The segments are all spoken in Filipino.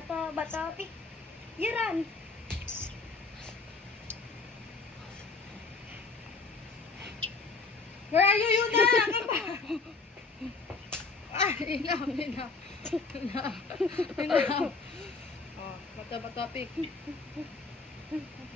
bato, pick. You run. Where are you, Yuna? Come back. Ah, enough. Oh, bato, pick.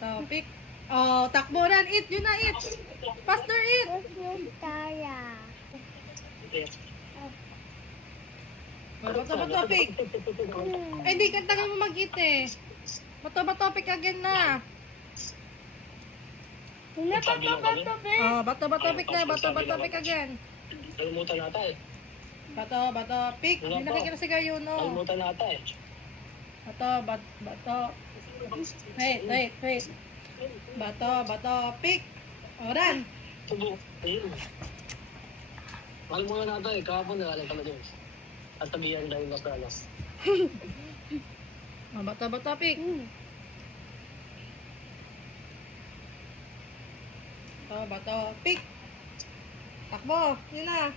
Bato, pick. Oh, takbo ran. Eat, Yuna, eat. Faster, eat. Tara. Oh, bato, pick. Ay, hindi ka tagal mo mag-eat eh. Bato, pick again na. Bato, pick. Oh, bato, pick na. Bato, pick again. Kalimutan nata eh. Bato, pick. Hindi nakikita si Yuno. Kalimutan nata eh. Bato. Wait. Bato, pick. O, run. Tubo. Ayun. Kalimutan nata eh. Kahapon nagaling kami dun. At tabihan dahil mas alas. O, bato, pick. Bato, pick. Takbo. Yun na.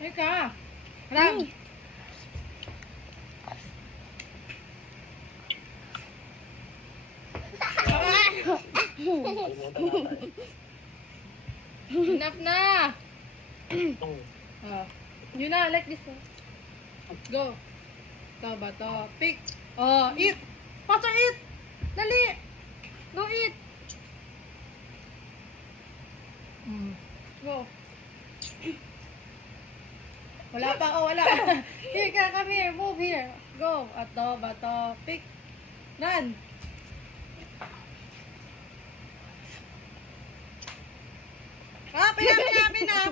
Teka. Run. Kalimutan nata eh. Enough na. Hmm. Yun na, like this. Go. Bato, pick. Oh, eat. Faster, eat. Dali. Go eat. Go. Wala pa. Here ka, come here. Move here. Go. Bato, pick. Run. Ah, pinap.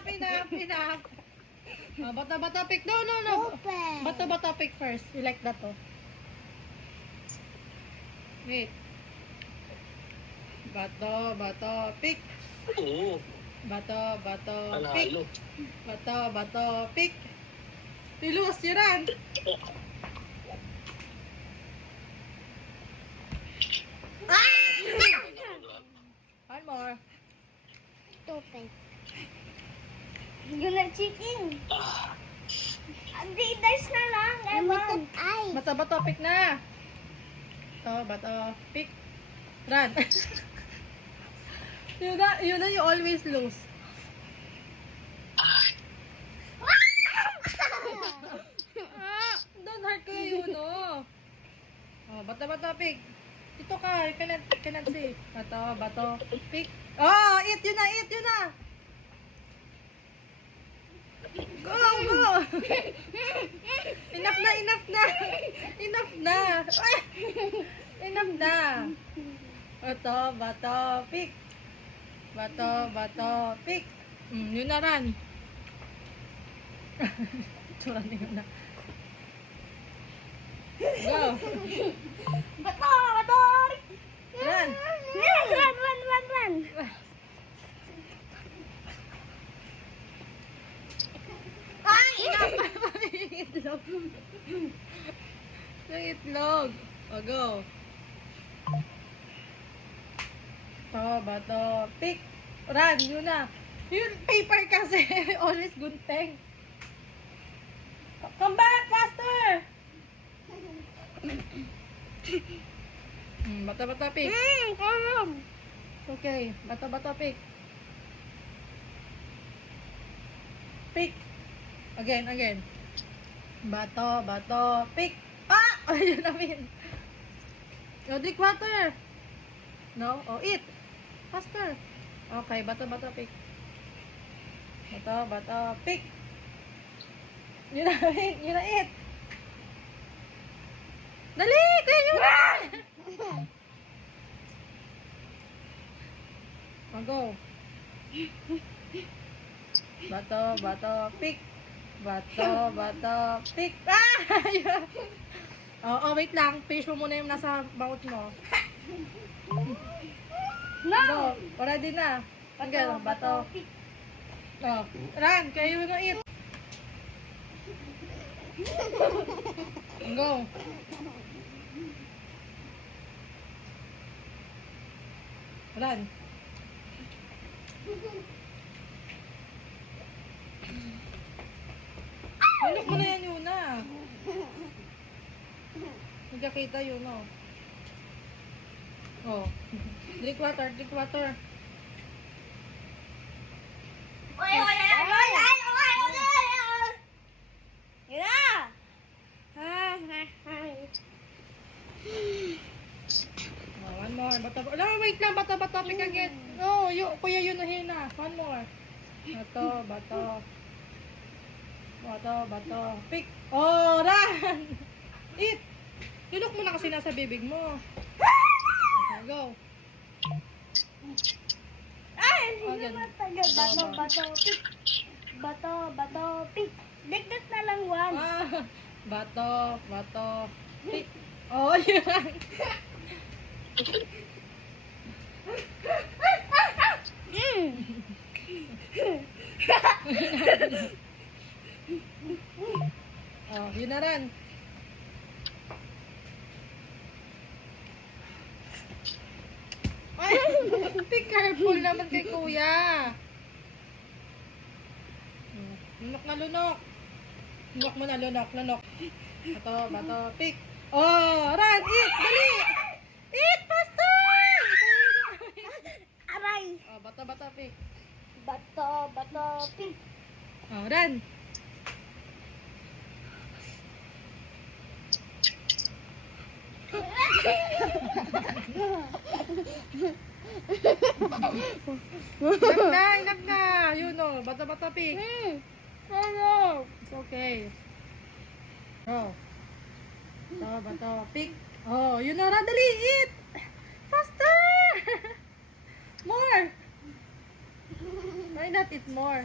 Oh, bato, pick. No. Open. Bato, pick first. You like that, oh. Wait. Bato, pick. Oo. Bato, pick. Panalo. Bato, pick. You lose, you run. One more. Open. Yun na chicken. Ah. Hindi, dice na lang. Ewan. Bato, pick na. Bato, pick. Run. Yun na, you always lose. Don't hurt ko yun, oh. Oh, bato, pick. Ito ka, you cannot see. Bato, pick. Oh, eat yun na. Go. Enough na. Bato, pick. Bato, pick. Yun na run. Tsura na yun na. Go. Bato. Run. Run. Ay, itlog. Yung itlog. O, go. Bato, pick. Run, yun na. Yung paper kasi, always gunting. Come back, faster! Bato, pick. Okay, bato, pick. Pick. Again. Bato, pick. Ah! Ayun namin. Drink water. No? Eat. Faster. Okay, bato, pick. Bato, pick. Yun na, eat. Dali! Kaya yun! Go. Bato, pick. Bato, pick. Ah! Wait lang. Finish mo muna yung nasa mouth mo. No. Go. Ready na. Again, bato. Pick. Run. Kaya you will eat. Go. Run. Lunok mo na yan, Yuna. Nagkakita yun, oh. Oh. Drink water, drink water. Oy, oy, oy, oy, oy, oy, oy, oy, oy. Ira! Oh, one more. Bata, no, wait lang. Bata, pick again. No, kuya yun na hina. One more. Bato. Pick. Oh, run! Eat! Tulok mo na kasi nasa bibig mo. Okay, go. Ay, Oh, hindi ganun. matagal. Bato, pik. Dagdag na lang one. Bato. Pick. Oh, yun. Oh, yun na rin. Ay, be careful naman kay kuya. Lunok na lunok. Lunok mo na, lunok. Bato, pick. Oh, run, eat, dali. Eat, faster! Aray. Oh, bato, pick. Bato, pik. Oh, run. Inag na. Yun o, bato, pick. Hello. It's okay. Oh. Bato, pick. Oh, yun na, dali, eat. Faster! More. Why not eat more?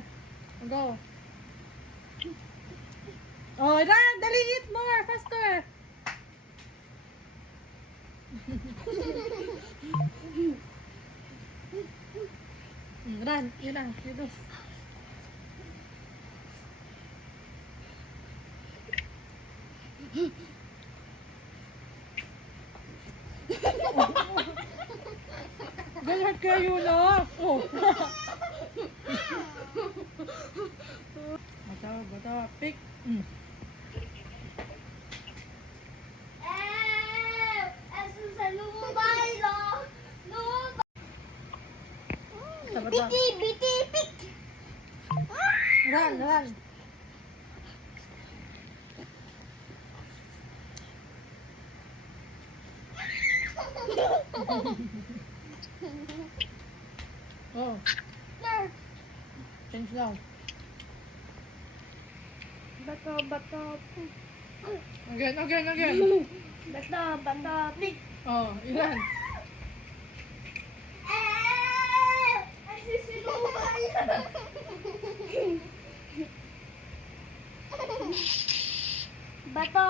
Go. Oh, run! Dali, eat more! Faster! Run! Yun na. Yun na. Ganyan kayo na. Oh. Bato, pick. Aso sa lumabay, no? Bata. Biti, pik. Run. Oh, change now. Bato, pik. Again. Bato, pik. Oh, ilan? Aso sa lumabay. Bato,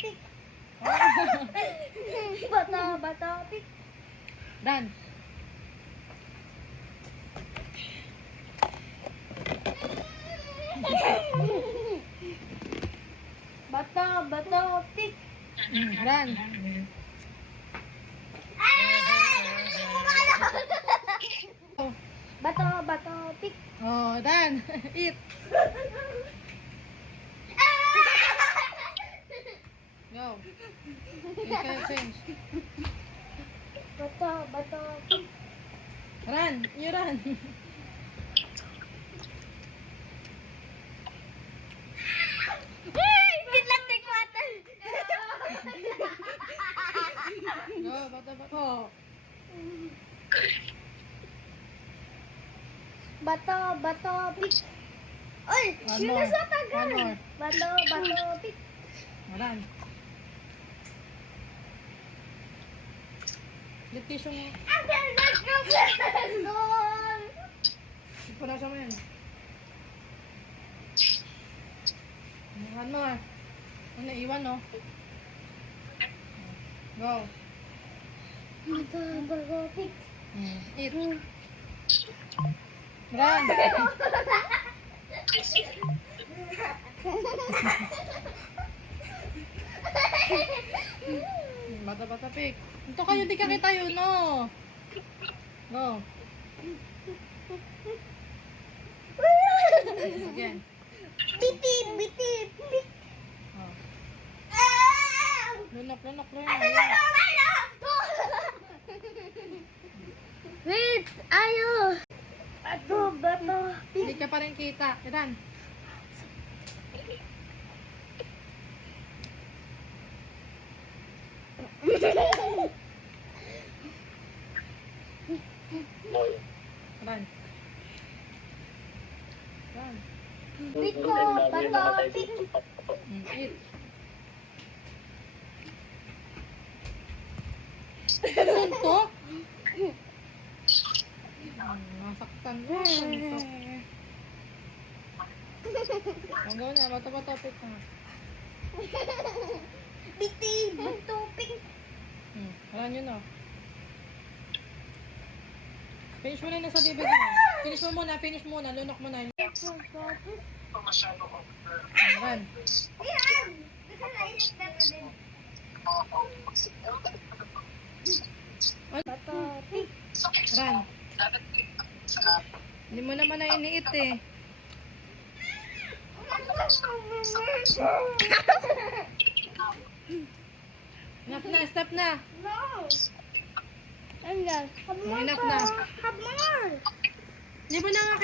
pik. Bato, pik. Done. Bato, pik. Run. Oh, Bato, pik. oh, done. Eat. Go. Change. Bato, pik. Run. You run. Wait lang, take water. Go, bato. Bato, pik. Oy, One yun more. na sa tagal. One more. Bato, pik. Run. Get tissue mo. Ang ganda ko, Brandon. Punasan mo yan. One more. Ano, iwan, no? Go. Bato, pik. Eat. Run. Bata, pick. Ito kayo, di ka kita yun, no? Go. Again. Bitib, bitib, bitib. Oh. Ah! Lunok. Wait, ayo. Bato, bato. Hindi ka pa rin kita. Iran. Iran. Iran. Bito, bato, bit. Eat. Suntok? Nasaktan ko. Suntok. Hanggang na. Bato-bato. Pick na. Bitib, bato, pink. Alam nyo na. Finish mo na yung nasa bibig mo. Finish mo muna. Lunok mo na. Ayan. Yan. Gusto na ilit na din. Bato, pink. Ran. Hindi mo naman na iniit eh. Stop na. No. Ayan. Enough na. Have more. Hindi mo na nga